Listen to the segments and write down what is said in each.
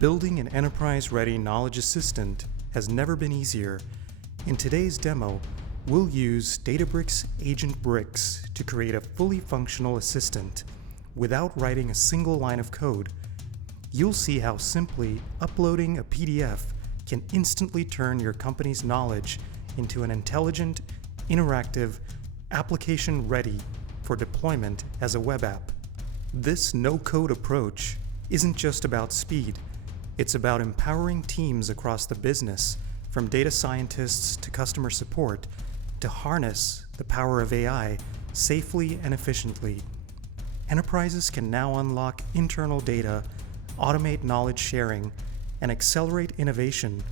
Building an enterprise-ready knowledge assistant has never been easier. In today's demo, we'll use Databricks Agent Bricks to create a fully functional assistant without writing a single line of code. You'll see how simply uploading a PDF can instantly turn your company's knowledge into an intelligent, interactive application ready for deployment as a web app. This no-code approach isn't just about speed. It's about empowering teams across the business, from data scientists to customer support, to harness the power of AI safely and efficiently. Enterprises can now unlock internal data, automate knowledge sharing, and accelerate innovation,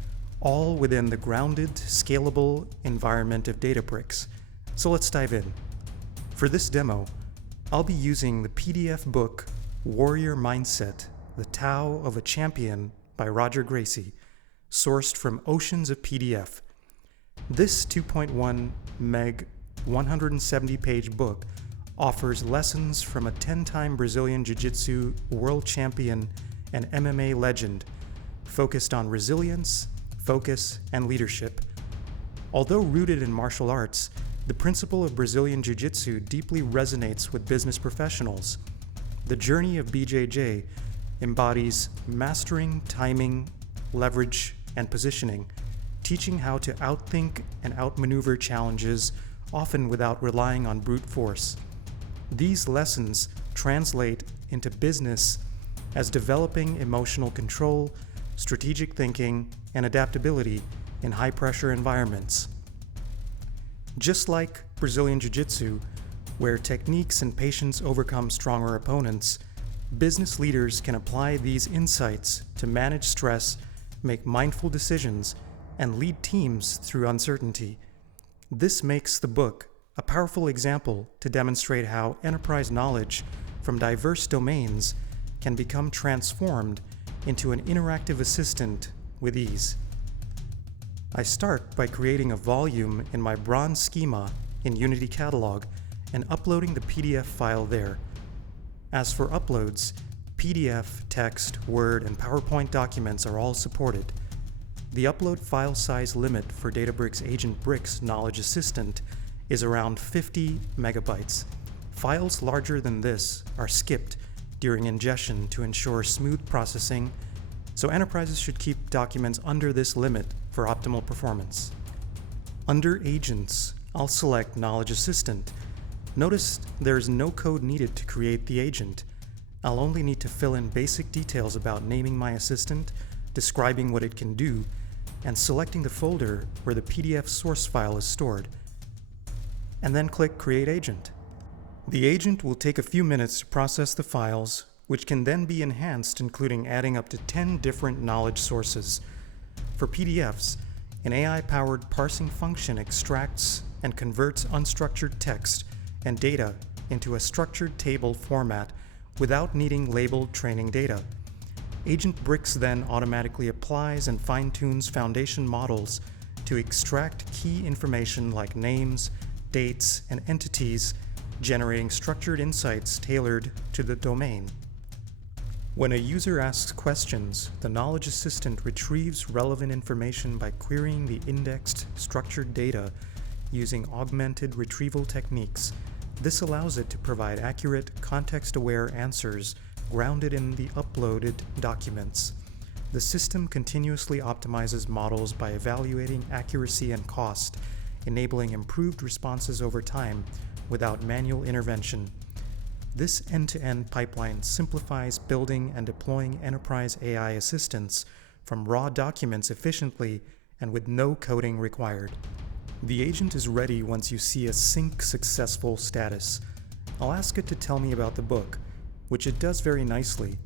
all within the grounded, scalable environment of Databricks. So let's dive in. For this demo, I'll be using the PDF book Warrior Mindset: The Tao of a Champion by Roger Gracie, sourced from oceans of PDF. This 2.1 meg, 170-page book offers lessons from a 10-time Brazilian Jiu-Jitsu world champion and MMA legend, focused on resilience, focus, and leadership. Although rooted in martial arts, the principle of Brazilian Jiu-Jitsu deeply resonates with business professionals. The journey of BJJ embodies mastering timing, leverage, and positioning, teaching how to outthink and outmaneuver challenges, often without relying on brute force. These lessons translate into business as developing emotional control, strategic thinking, and adaptability in high-pressure environments. Just like Brazilian Jiu-Jitsu, where techniques and patience overcome stronger opponents, business leaders can apply these insights to manage stress, make mindful decisions, and lead teams through uncertainty. This makes the book a powerful example to demonstrate how enterprise knowledge from diverse domains can become transformed into an interactive assistant with ease. I start by creating a volume in my bronze schema in Unity Catalog and uploading the PDF file there. As for uploads, PDF, text, Word, and PowerPoint documents are all supported. The upload file size limit for Databricks Agent Bricks Knowledge Assistant is around 50 megabytes. Files larger than this are skipped during ingestion to ensure smooth processing, so enterprises should keep documents under this limit for optimal performance. Under Agents, I'll select Knowledge Assistant. Notice there's no code needed to create the agent. I'll only need to fill in basic details about naming my assistant, describing what it can do, and selecting the folder where the PDF source file is stored. And then click Create Agent. The agent will take a few minutes to process the files, which can then be enhanced, including adding up to 10 different knowledge sources. For PDFs, an AI-powered parsing function extracts and converts unstructured text and data into a structured table format without needing labeled training data. Agent Bricks then automatically applies and fine-tunes foundation models to extract key information like names, dates, and entities, generating structured insights tailored to the domain. When a user asks questions, the Knowledge Assistant retrieves relevant information by querying the indexed, structured data using augmented retrieval techniques. This allows it to provide accurate, context-aware answers grounded in the uploaded documents. The system continuously optimizes models by evaluating accuracy and cost, enabling improved responses over time without manual intervention. This end-to-end pipeline simplifies building and deploying enterprise AI assistants from raw documents efficiently and with no coding required. The agent is ready once you see a sync successful status. I'll ask it to tell me about the book, which it does very nicely.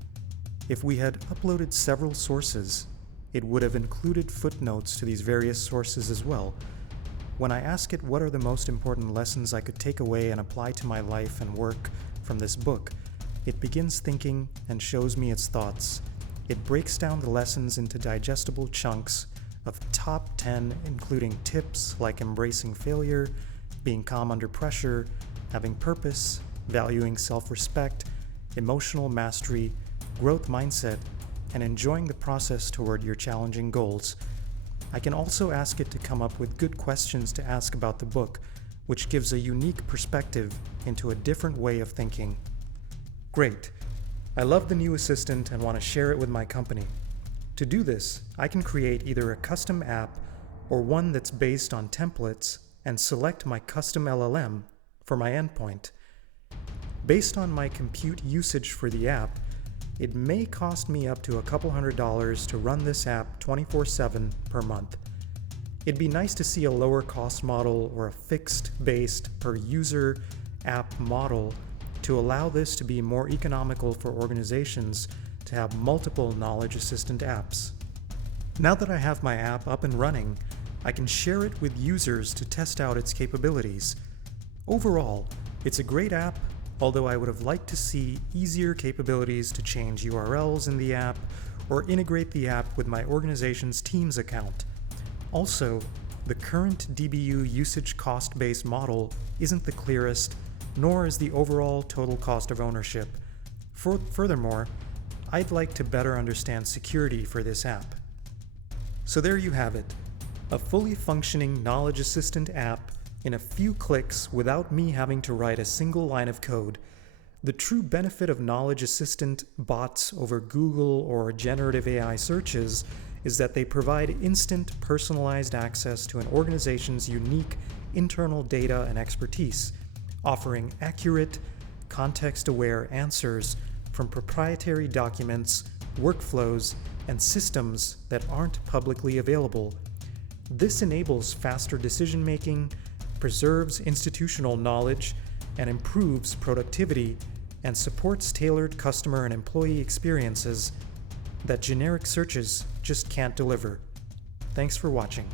If we had uploaded several sources, it would have included footnotes to these various sources as well. When I ask it what are the most important lessons I could take away and apply to my life and work from this book, it begins thinking and shows me its thoughts. It breaks down the lessons into digestible chunks of top 10, including tips like embracing failure, being calm under pressure, having purpose, valuing self-respect, emotional mastery, growth mindset, and enjoying the process toward your challenging goals. I can also ask it to come up with good questions to ask about the book, which gives a unique perspective into a different way of thinking. Great. I love the new assistant and want to share it with my company. To do this, I can create either a custom app or one that's based on templates and select my custom LLM for my endpoint. Based on my compute usage for the app, it may cost me up to a couple $100 to run this app 24/7 per month. It'd be nice to see a lower cost model or a fixed based per user app model to allow this to be more economical for organizations to have multiple knowledge assistant apps. Now that I have my app up and running, I can share it with users to test out its capabilities. Overall, it's a great app, although I would have liked to see easier capabilities to change URLs in the app or integrate the app with my organization's Teams account. Also, the current DBU usage cost-based model isn't the clearest, nor is the overall total cost of ownership. Furthermore, I'd like to better understand security for this app. So there you have it, a fully functioning knowledge assistant app in a few clicks without me having to write a single line of code. The true benefit of knowledge assistant bots over Google or generative AI searches is that they provide instant personalized access to an organization's unique internal data and expertise, offering accurate, context-aware answers from proprietary documents, workflows, and systems that aren't publicly available. This enables faster decision-making, preserves institutional knowledge, and improves productivity, and supports tailored customer and employee experiences that generic searches just can't deliver. Thanks for watching.